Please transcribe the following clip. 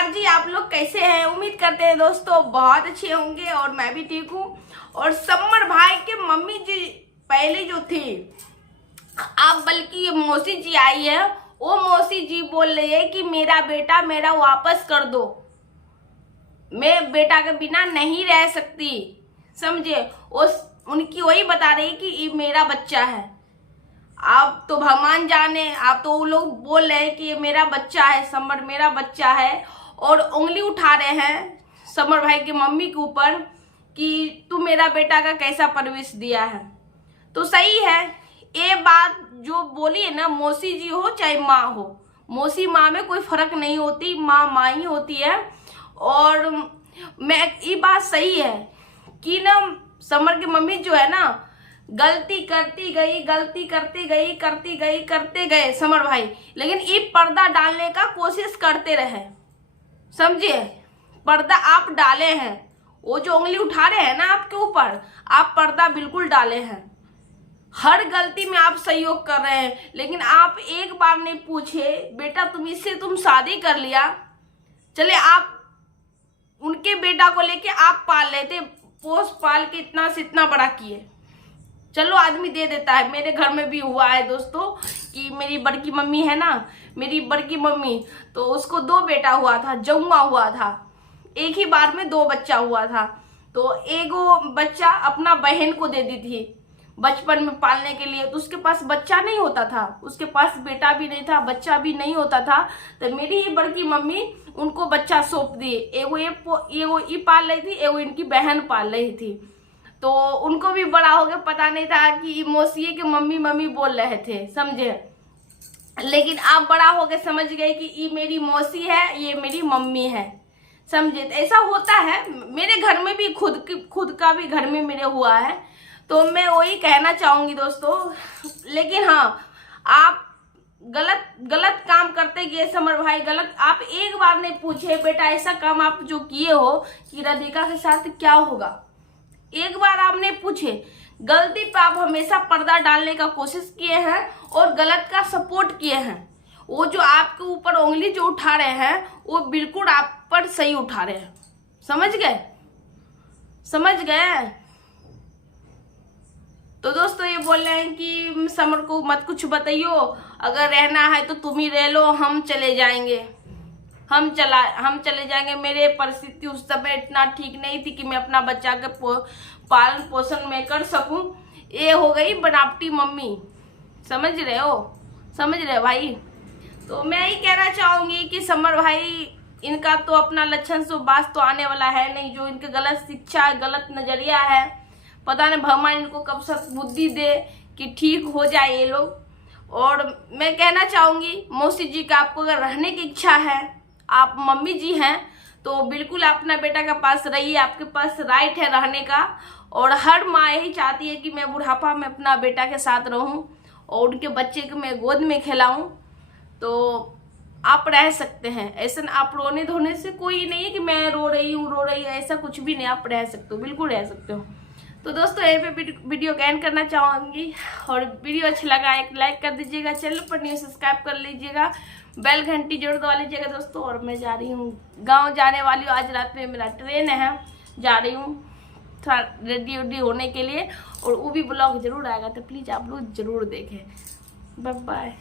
नमस्कार जी, आप लोग कैसे हैं? उम्मीद करते हैं दोस्तों बहुत अच्छे होंगे और मैं भी ठीक हूँ। और समर भाई के मम्मी जी पहले जो थी, अब बल्कि ये मौसी जी आई है, वो मौसी जी बोल रही है कि मेरा बेटा मेरा वापस कर दो, मैं बेटा के बिना नहीं रह सकती। समझे? उनकी वही बता रही कि ये मेरा बच्चा है। आप तो भगवान जाने, आप तो वो लोग बोल रहे हैं कि ये मेरा बच्चा है, समर मेरा बच्चा है, और उंगली उठा रहे हैं समर भाई की मम्मी के ऊपर कि तू मेरा बेटा का कैसा परवरिश दिया है। तो सही है, ये बात जो बोली है ना, मौसी जी हो चाहे माँ हो, मौसी माँ में कोई फर्क नहीं होती, माँ माँ ही होती है। और मैं ये बात सही है कि ना समर की मम्मी जो है ना, गलती करती गई समर भाई, लेकिन ये पर्दा डालने का कोशिश करते रहे। समझिए, पर्दा आप डाले हैं, वो जो उंगली उठा रहे हैं ना आपके ऊपर, आप पर्दा बिल्कुल डाले हैं। हर गलती में आप सहयोग कर रहे हैं, लेकिन आप एक बार नहीं पूछे बेटा तुम शादी कर लिया, चले आप उनके बेटा को लेके आप पाल लेते, पोस पाल के इतना से इतना बड़ा किए। चलो आदमी दे देता है, मेरे घर में भी हुआ है दोस्तों कि मेरी बड़की मम्मी है ना, मेरी बड़की मम्मी, तो उसको 2 बेटा हुआ था, जमुआ हुआ था, एक ही बार में 2 बच्चा हुआ था। तो एगो बच्चा अपना बहन को दे दी थी बचपन में पालने के लिए, तो उसके पास बच्चा नहीं होता था, उसके पास बेटा भी नहीं था, बच्चा भी नहीं होता था। तो मेरी ही बड़की मम्मी उनको बच्चा सौंप दिए, एगो ये पाल रही थी, एगो इनकी बहन पाल रही थी। तो उनको भी बड़ा हो गया, पता नहीं था कि मौसी के मम्मी मम्मी बोल रहे थे, समझे? लेकिन आप बड़ा हो गए, समझ गए कि ये मेरी मौसी है, ये मेरी मम्मी है। समझे? तो ऐसा होता है, मेरे घर में भी खुद का भी घर में मेरे हुआ है। तो मैं वही कहना चाहूंगी दोस्तों। लेकिन हाँ, आप गलत काम करते गए समर भाई, गलत। आप एक बार नहीं पूछे बेटा ऐसा काम आप जो किए हो कि राधिका के साथ क्या होगा, एक बार आपने पूछे। गलती पे आप हमेशा पर्दा डालने का कोशिश किए हैं और गलत का सपोर्ट किए हैं। वो जो आपके ऊपर उंगली जो उठा रहे हैं, वो बिल्कुल आप पर सही उठा रहे हैं। समझ गए? तो दोस्तों ये बोल रहे हैं कि समर को मत कुछ बताइयो, अगर रहना है तो तुम ही रह लो, हम चले जाएंगे। मेरे परिस्थिति उस समय इतना ठीक नहीं थी कि मैं अपना बच्चा के पालन पोषण में कर सकूं। ये हो गई बनावटी मम्मी। समझ रहे हो भाई? तो मैं ही कहना चाहूंगी कि समर भाई, इनका तो अपना लक्षण से बात तो आने वाला है नहीं। जो इनके गलत शिक्षा, गलत नजरिया है, पता नहीं भगवान इनको कब सद्बुद्धि दे कि ठीक हो जाए ये लोग। और मैं कहना चाहूंगी मौसी जी का, आपको अगर रहने की इच्छा है, आप मम्मी जी हैं, तो बिल्कुल अपना बेटा के पास रहिए, आपके पास राइट है रहने का। और हर माँ यही चाहती है कि मैं बुढ़ापा में अपना बेटा के साथ रहूं और उनके बच्चे को मैं गोद में खिलाऊं। तो आप रह सकते हैं, ऐसा आप रोने धोने से कोई नहीं है कि मैं रो रही हूँ, ऐसा कुछ भी नहीं। आप रह सकते हो, बिल्कुल रह सकते हो। तो दोस्तों यहीं पे वीडियो का एंड करना चाहूँगी, और वीडियो अच्छा लगा एक लाइक कर दीजिएगा, चैनल पर न्यू सब्सक्राइब कर लीजिएगा, बेल घंटी जरूर दबा लीजिएगा दोस्तों। और मैं जा रही हूँ गांव, जाने वाली हूँ, आज रात में मेरा ट्रेन है, जा रही हूँ थोड़ा रेडी होने के लिए, और वो भी ब्लॉग जरूर आएगा, तो प्लीज़ आप लोग जरूर देखें। Bye bye.